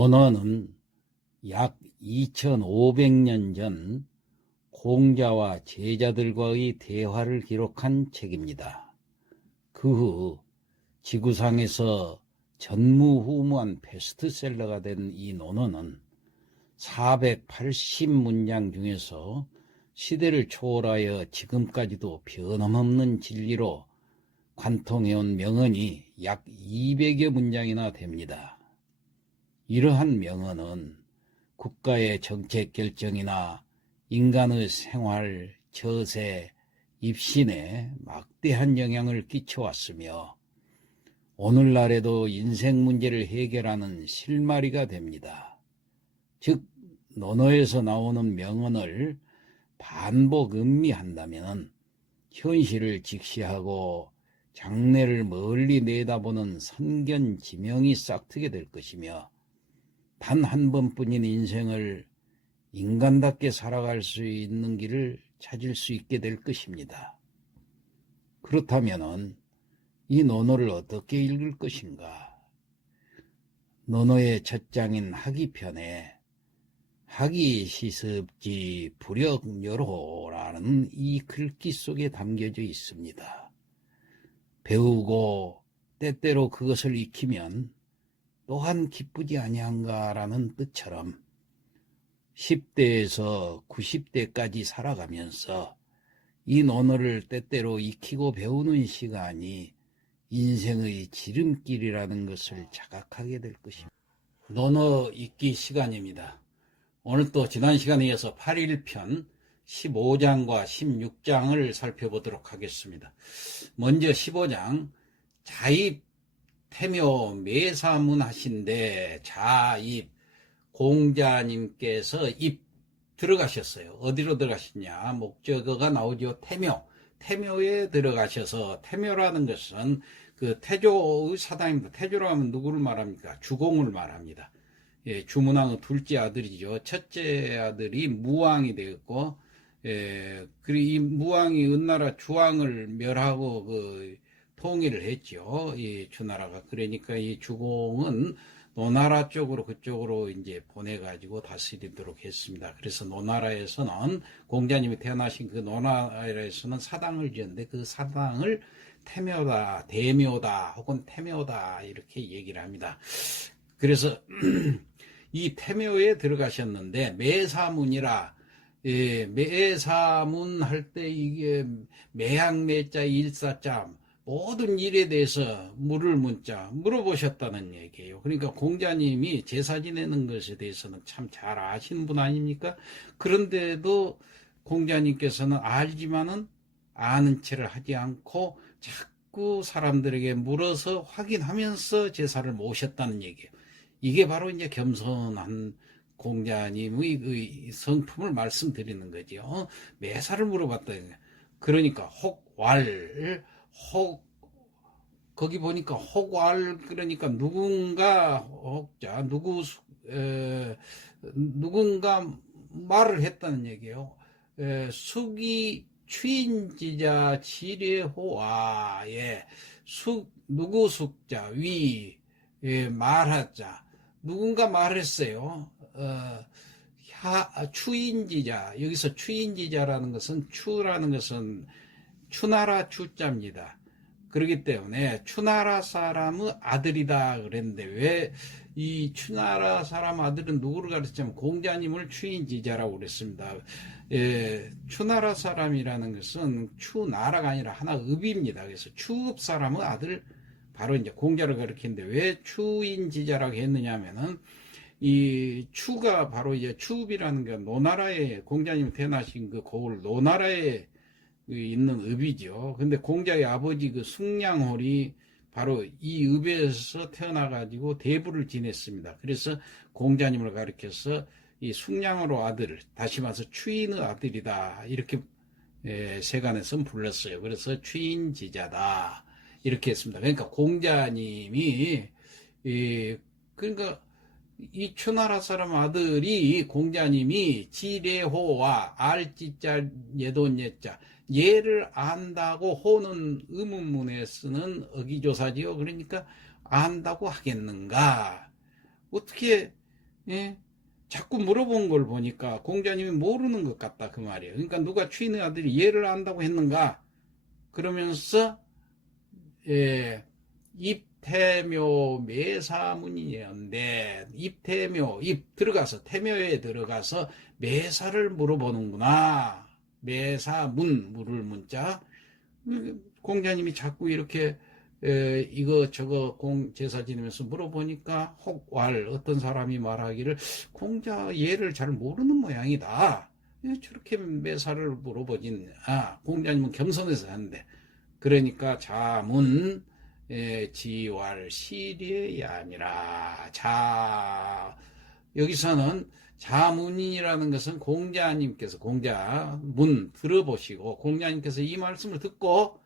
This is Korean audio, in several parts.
논어는 약 2500년 전 공자와 제자들과의 대화를 기록한 책입니다. 그 후 지구상에서 전무후무한 베스트셀러가 된 이 논어는 480문장 중에서 시대를 초월하여 지금까지도 변함없는 진리로 관통해온 명언이 약 200여 문장이나 됩니다. 이러한 명언은 국가의 정책 결정이나 인간의 생활, 처세, 입신에 막대한 영향을 끼쳐왔으며 오늘날에도 인생 문제를 해결하는 실마리가 됩니다. 즉, 논어에서 나오는 명언을 반복 음미한다면 현실을 직시하고 장래를 멀리 내다보는 선견지명이 싹트게 될 것이며 단 한 번뿐인 인생을 인간답게 살아갈 수 있는 길을 찾을 수 있게 될 것입니다. 그렇다면 이 논어를 어떻게 읽을 것인가? 논어의 첫 장인 하기편에 하기 시습지 불역여로라는 이 글귀 속에 담겨져 있습니다. 배우고 때때로 그것을 익히면 또한 기쁘지 아니한가라는 뜻처럼 10대에서 90대까지 살아가면서 이 논어를 때때로 익히고 배우는 시간이 인생의 지름길이라는 것을 자각하게 될 것입니다. 논어 읽기 시간입니다. 오늘 또 지난 시간에 이어서 8일편 15장과 16장을 살펴보도록 하겠습니다. 먼저 15장 자입 태묘 매사문하신데 자입 공자님께서 입 들어가셨어요. 어디로 들어가셨냐? 목적어가 나오죠. 태묘에 들어가셔서 태묘라는 것은 그 태조의 사당입니다. 태조라고 하면 누구를 말합니까? 주공을 말합니다. 예, 주문왕의 둘째 아들이죠. 첫째 아들이 무왕이 되었고, 그리고 이 무왕이 은나라 주왕을 멸하고 통일을 했죠. 이 주나라가. 그러니까 이 주공은 노나라 쪽으로 그쪽으로 이제 보내가지고 다스리도록 했습니다. 그래서 노나라에서는 공자님이 태어나신 그 노나라에서는 사당을 지었는데 그 사당을 태묘다, 대묘다, 혹은 태묘다 이렇게 얘기를 합니다. 그래서 이 태묘에 들어가셨는데 매사문이라 매사문 할 때 이게 매학매자 일사자 모든 일에 대해서 물을 문자 물어보셨다는 얘기예요. 그러니까 공자님이 제사 지내는 것에 대해서는 참 잘 아시는 분 아닙니까? 그런데도 공자님께서는 알지만은 아는 체를 하지 않고 자꾸 사람들에게 물어서 확인하면서 제사를 모셨다는 얘기예요. 이게 바로 이제 겸손한 공자님의 그 성품을 말씀드리는 거죠. 매사를 물어봤다. 그러니까 거기 보니까 혹왈, 그러니까 누군가 누군가 말을 했다는 얘기예요. 숙이 추인지자 지례호와 누구 숙자 말하자 누군가 말했어요. 추인지자, 여기서 추인지자라는 것은 추라는 것은 추나라 추자입니다. 그렇기 때문에 추나라 사람의 아들이다 그랬는데 왜 이 추나라 사람 아들은 누구를 가르치냐면 공자님을 추인지자라고 그랬습니다. 추나라 사람이라는 것은 추나라가 아니라 하나 읍입니다. 그래서 추읍 사람의 아들 바로 이제 공자를 가르치는데 왜 추인지자라고 했느냐 하면은 이 추가 바로 이제 추읍이라는 게 노나라에 공자님 태어나신 그 고을 노나라에 있는 읍이죠. 근데 공자의 아버지 그 숙량홀이 바로 이 읍에서 태어나가지고 대부를 지냈습니다. 그래서 공자님을 가리켜서 이 숙량홀 아들, 다시 말해서 추인의 아들이다. 이렇게 세간에서는 불렀어요. 그래서 추인지자다. 이렇게 했습니다. 그러니까 공자님이, 그러니까 이 추나라 사람 아들이 공자님이 지례호와 알지자 예돈예자 예를 안다고 호는 의문문에 쓰는 어기조사지요. 그러니까 안다고 하겠는가? 어떻게 예? 자꾸 물어본 걸 보니까 공자님이 모르는 것 같다 그 말이에요. 그러니까 누가 추인의 아들이 얘를 안다고 했는가? 그러면서 예, 입태묘 매사문이었는데 입태묘 입 들어가서 태묘에 들어가서 매사를 물어보는구나. 매사문 물을 문자. 공자님이 자꾸 이렇게 이거 저거 제사 지내면서 물어보니까 혹왈 어떤 사람이 말하기를 공자 얘를 잘 모르는 모양이다. 저렇게 매사를 물어보진 공자님은 겸손해서 하는데 그러니까 자문 지왈 시리의 아니라 여기서는 자문이라는 것은 공자님께서 공자문 들어보시고 공자님께서 이 말씀을 듣고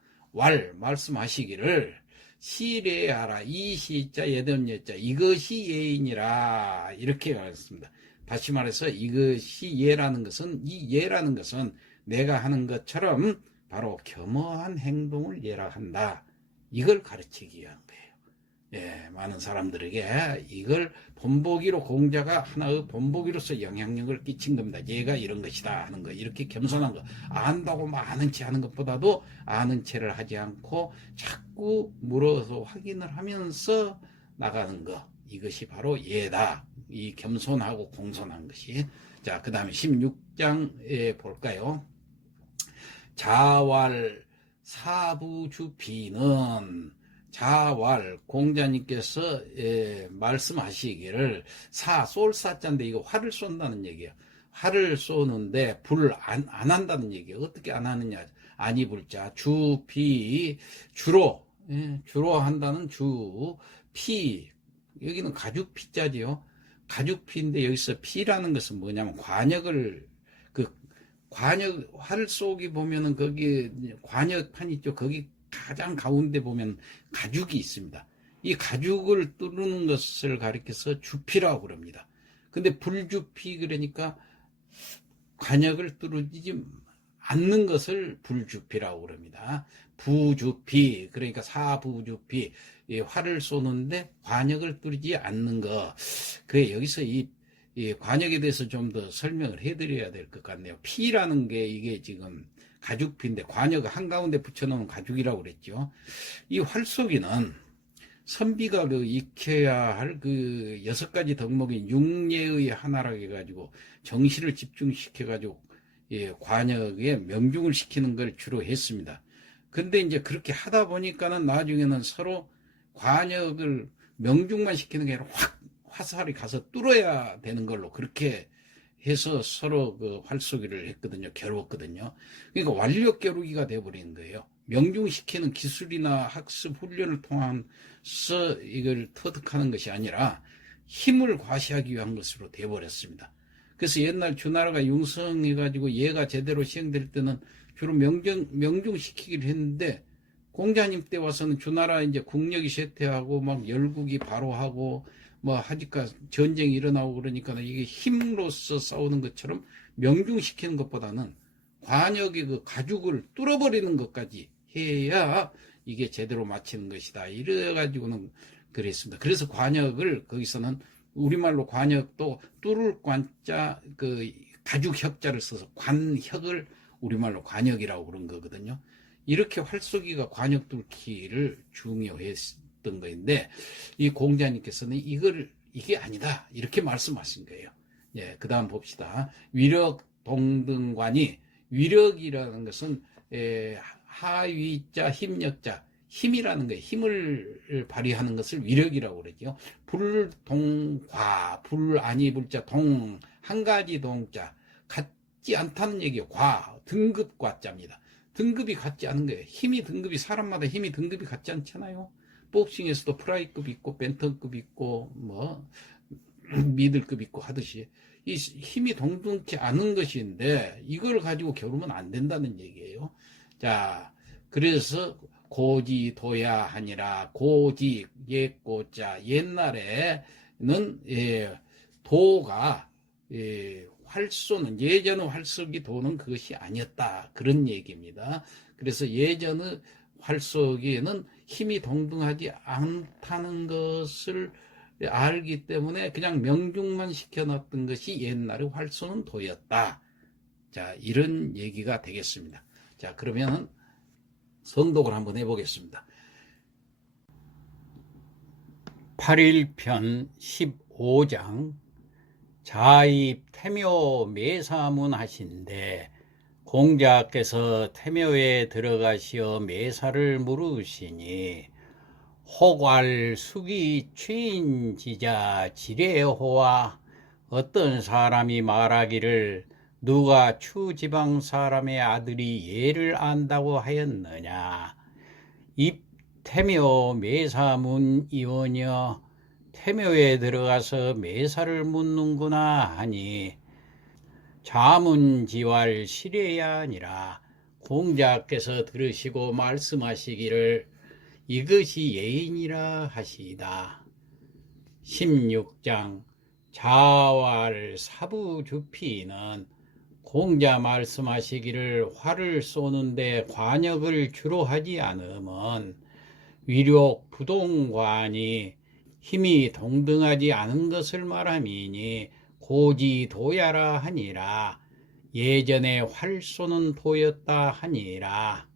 말씀하시기를 시례하라 이 시자 예덤예자 이것이 예인이라 이렇게 말했습니다. 다시 말해서 이것이 예라는 것은 이 예라는 것은 내가 하는 것처럼 바로 겸허한 행동을 예라 한다. 이걸 가르치기 위한 거예요. 예, 많은 사람들에게 이걸 본보기로 공자가 하나의 본보기로서 영향력을 끼친 겁니다. 얘가 이런 것이다 하는 거, 이렇게 겸손한 거, 안다고 막 아는 체 하는 것보다도 아는 체를 하지 않고 자꾸 물어서 확인을 하면서 나가는 거, 이것이 바로 예다. 이 겸손하고 공손한 것이. 자, 그 다음에 16장에 볼까요? 자왈 사부주피는 자왈 공자님께서 말씀하시기를 쏠사자인데 이거 활을 쏜다는 얘기예요. 활을 쏘는데 불 안 한다는 얘기예요. 어떻게 안 하느냐? 아니 불자 주피 주로 한다는 주피 여기는 가죽피자지요. 가죽피인데 여기서 피라는 것은 뭐냐면 관역을 관역 활 쏘기 보면은 거기 관역판 있죠. 거기 가장 가운데 보면 가죽이 있습니다. 이 가죽을 뚫는 것을 가리켜서 주피라고 그럽니다. 근데 불주피 그러니까 관역을 뚫지 않는 것을 불주피라고 그럽니다. 부주피 그러니까 사부주피 활을 쏘는데 관역을 뚫지 않는 거. 그게 여기서 이 관역에 대해서 좀 더 설명을 해드려야 될 것 같네요. 피라는 게 이게 지금 가죽피인데 관역을 한가운데 붙여놓은 가죽이라고 그랬죠. 이 활쏘기는 선비가 익혀야 할 6가지 덕목인 육예의 하나라고 해가지고 정신을 집중시켜가지고 관역에 명중을 시키는 걸 주로 했습니다. 근데 이제 그렇게 하다 보니까는 나중에는 서로 관역을 명중만 시키는 게 아니라 화살이 가서 뚫어야 되는 걸로 그렇게 해서 서로 활쏘기를 했거든요. 겨루었거든요. 그러니까 완력 겨루기가 돼버린 거예요. 명중시키는 기술이나 학습 훈련을 통해서 이걸 터득하는 것이 아니라 힘을 과시하기 위한 것으로 돼버렸습니다. 그래서 옛날 주나라가 융성해가지고 얘가 제대로 시행될 때는 주로 명중시키기를 했는데 공자님 때 와서는 주나라 이제 국력이 쇠퇴하고 막 열국이 바로 하고 하니까 전쟁이 일어나고 그러니까 이게 힘으로써 싸우는 것처럼 명중시키는 것보다는 관역의 가죽을 뚫어버리는 것까지 해야 이게 제대로 마치는 것이다. 이래가지고는 그랬습니다. 그래서 관역을 거기서는 우리말로 관역도 뚫을 관자 가죽 혁자를 써서 관혁을 우리말로 관역이라고 그런 거거든요. 이렇게 활쏘기가 관역 뚫기를 중요했던 거인데 이 공자님께서는 이게 아니다 이렇게 말씀하신 거예요. 예, 그 다음 봅시다. 위력 동등관이 위력이라는 것은 하위자 힘력자 힘이라는 거예요. 힘을 발휘하는 것을 위력이라고 그러죠. 불동과 불 아니 불자 동 한 가지 동자 같지 않다는 얘기예요. 등급과자입니다. 등급이 같지 않은 거예요. 등급이 사람마다 힘이 등급이 같지 않잖아요. 복싱에서도 프라이급 있고 벤턴급 있고 미들급 있고 하듯이 이 힘이 동등치 않은 것인데 이걸 가지고 겨루면 안 된다는 얘기예요. 자, 그래서 고지 도야 하니라. 고지 옛고자 옛날에는 도가 활쏘는 예전의 활쏘기 도는 그것이 아니었다 그런 얘기입니다. 그래서 예전의 활쏘기에는 힘이 동등하지 않다는 것을 알기 때문에 그냥 명중만 시켜놨던 것이 옛날에 활쏘는 도였다. 자, 이런 얘기가 되겠습니다. 자, 그러면 성독을 한번 해보겠습니다. 8일편 15장 자입 태묘 매사문 하신데 공자께서 태묘에 들어가시어 매사를 물으시니 혹알 수기 취인지자 지례호와 어떤 사람이 말하기를 누가 추지방 사람의 아들이 예를 안다고 하였느냐. 태묘 매사문 이원여 태묘에 들어가서 매사를 묻는구나 하니 자문지왈 시례야 아니라 공자께서 들으시고 말씀하시기를 이것이 예인이라 하시다. 16장 자왈 사부주피는 공자 말씀하시기를 활을 쏘는데 관역을 주로 하지 않으면 위력 부동관이 힘이 동등하지 않은 것을 말함이니 고지도야라 하니라. 예전에 활 쏘는 도였다 하니라.